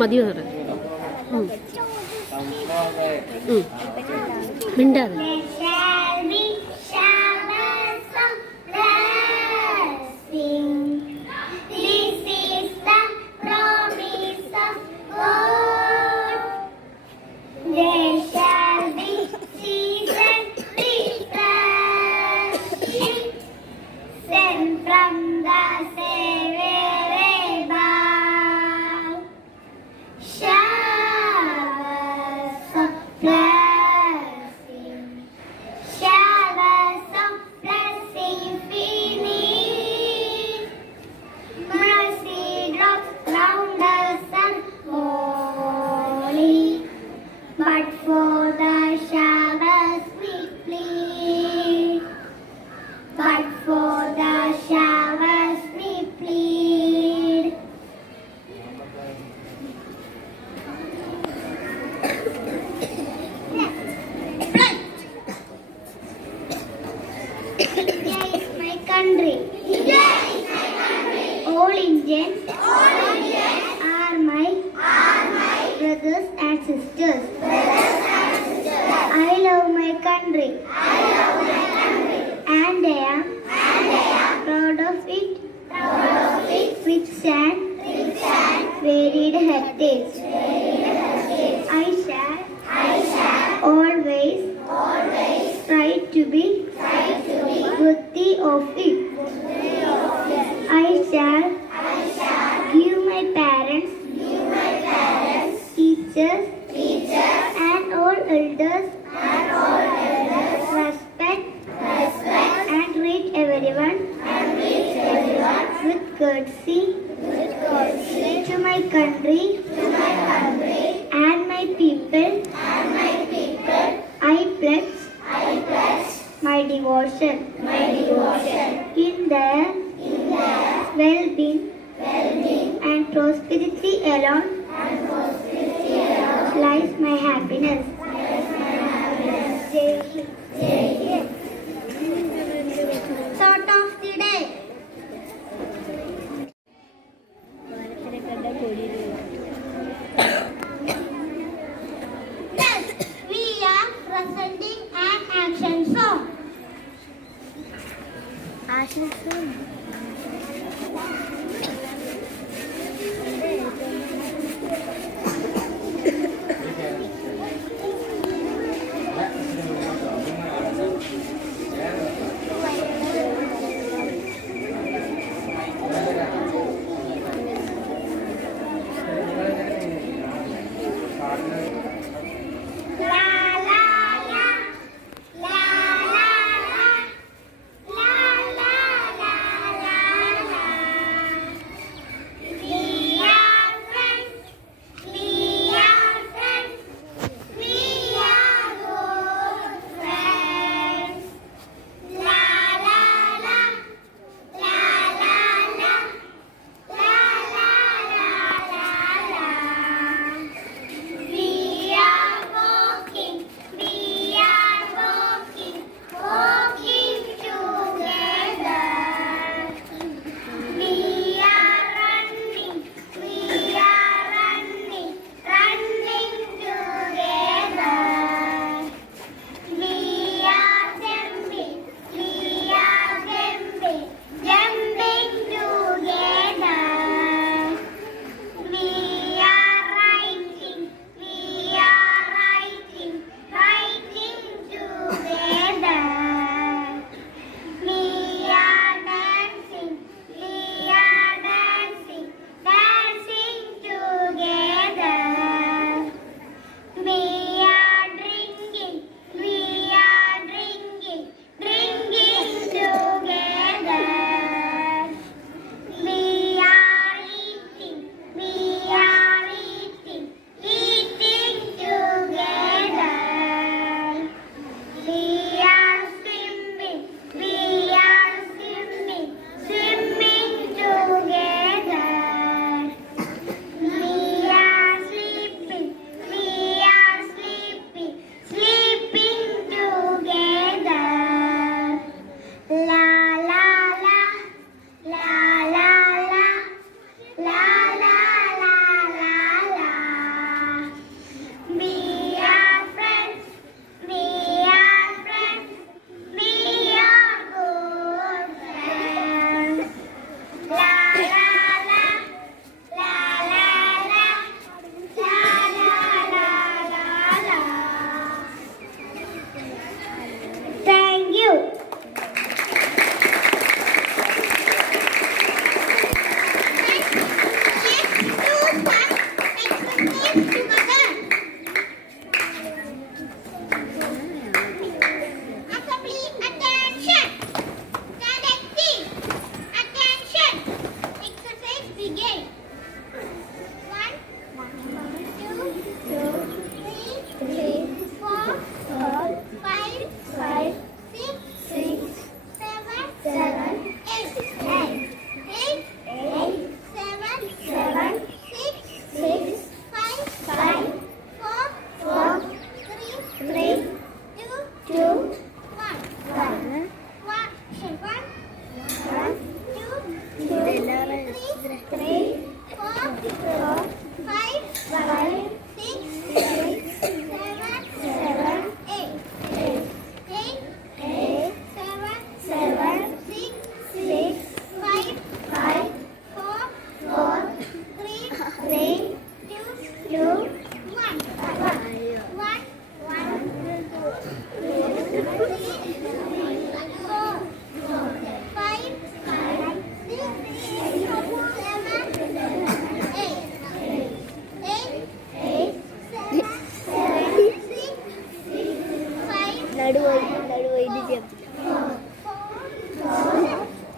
മതിയോ സാറേ? മിണ്ടാതെ. But for the showers we plead. But for the showers we plead. India is my country. India is my country. All Indians are my brothers and sisters. I love my country. And I am proud of it. Rich and varied heritage. I shall always try to be worthy of it. I shall give my parents, teachers, and all elders respect and treat everyone with courtesy to my country and my people. I pledge my devotion in their well-being and prosperity alone lies my happiness. Jai Hind. Thought of the day. Next, we are presenting an action song. Action song.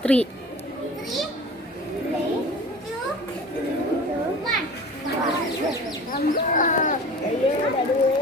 3. 3, 2, 1.